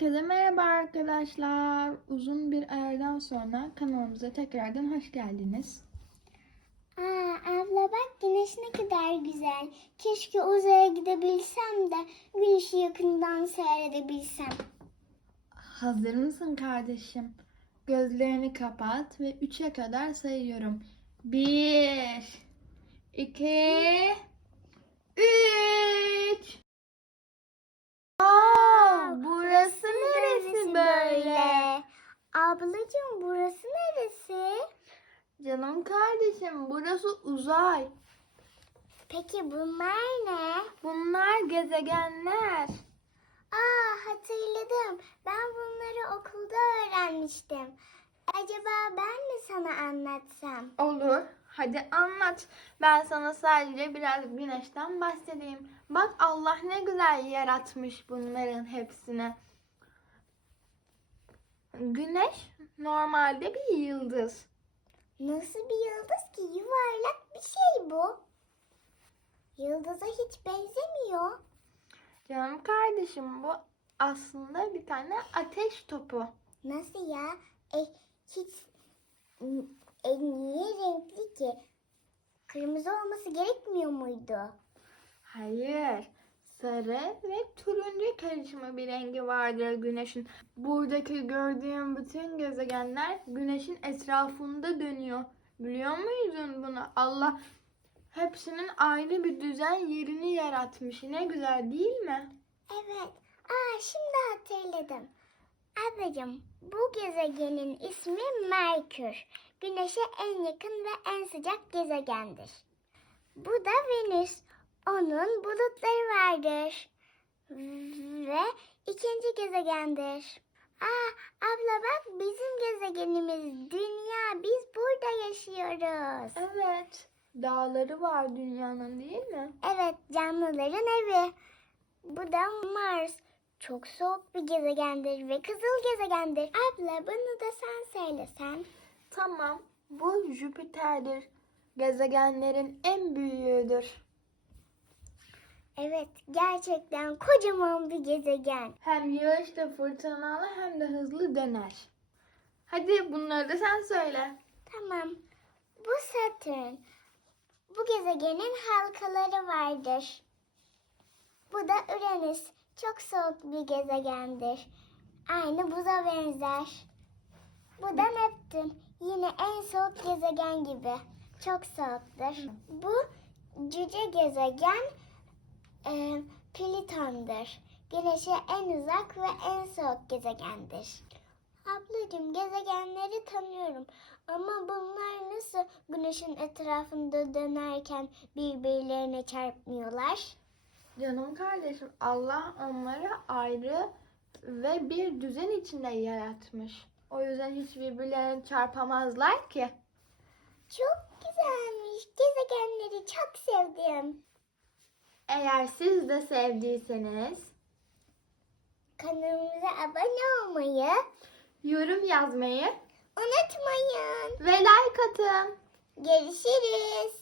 Herkese merhaba arkadaşlar. Uzun bir aradan sonra kanalımıza tekrardan hoş geldiniz. Aa, abla bak güneş ne kadar güzel. Keşke uzaya gidebilsem de güneşi yakından seyredebilsem. Hazır mısın kardeşim? Gözlerini kapat ve 3'e kadar sayıyorum. 1 2 3 Aa, burası neresi böyle? Ablacığım burası neresi? Canım kardeşim burası uzay. Peki bunlar ne? Bunlar gezegenler. Aa hatırladım. Ben bunları okulda öğrenmiştim. Acaba ben mi sana anlatsam? Olur. Hadi anlat. Ben sana sadece biraz güneşten bahsedeyim. Bak Allah ne güzel yaratmış bunların hepsini. Güneş normalde bir yıldız. Nasıl bir yıldız ki? Yuvarlak bir şey bu. Yıldıza hiç benzemiyor. Canım kardeşim bu aslında bir tane ateş topu. Nasıl ya? E, hiç e, niye renkli ki? Kırmızı olması gerekmiyor muydu? Hayır. Sarı ve turuncu karışımı bir rengi vardır güneşin. Buradaki gördüğün bütün gezegenler güneşin etrafında dönüyor. Biliyor muydun bunu? Allah hepsinin ayrı bir düzen yerini yaratmış. Ne güzel değil mi? Evet. Aa şimdi hatırladım. Ablacığım bu gezegenin ismi Merkür. Güneşe en yakın ve en sıcak gezegendir. Bu da Venüs. Onun bulutları vardır. Ve ikinci gezegendir. Aa abla bak bizim gezegenimiz Dünya. Biz burada yaşıyoruz. Evet. Dağları var dünyanın değil mi? Evet, canlıların evi. Bu da Mars. Çok soğuk bir gezegendir ve kızıl gezegendir. Abla bunu da sen söylesen. Tamam. Bu Jüpiter'dir. Gezegenlerin en büyüğüdür. Evet, gerçekten kocaman bir gezegen. Hem yağışta fırtınalı hem de hızlı döner. Hadi bunları da sen söyle. Tamam. Bu Satürn. Bu gezegenin halkaları vardır. Bu da Uranüs. Çok soğuk bir gezegendir. Aynı buza benzer. Bu da Neptün. Yine en soğuk gezegen gibi. Çok soğuktur. Bu cüce gezegen e, Plüton'dur. Güneşe en uzak ve en soğuk gezegendir. Ablacığım gezegenleri tanıyorum ama bunlar nasıl güneşin etrafında dönerken birbirlerine çarpmıyorlar? Canım kardeşim Allah onları ayrı ve bir düzen içinde yaratmış. O yüzden hiç birbirlerine çarpamazlar ki. Çok güzelmiş. Gezegenleri çok sevdim. Eğer siz de sevdiyseniz Kanalımıza abone olmayı yorum yazmayı unutmayın. ve like atın. Görüşürüz.